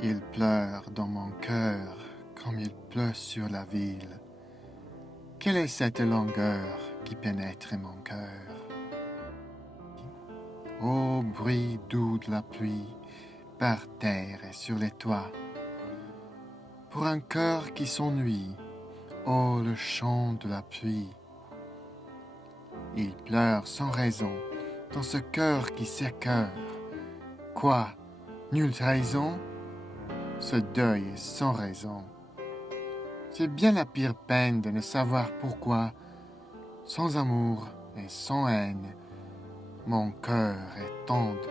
Il pleure dans mon cœur comme il pleut sur la ville. Quelle est cette langueur qui pénètre mon cœur? Ô bruit doux de la pluie par terre et sur les toits. Pour un cœur qui s'ennuie, ô le chant de la pluie. Il pleure sans raison dans ce cœur qui s'écœure. Quoi? Nulle raison? Ce deuil est sans raison. C'est bien la pire peine de ne savoir pourquoi, sans amour et sans haine, mon cœur est tendre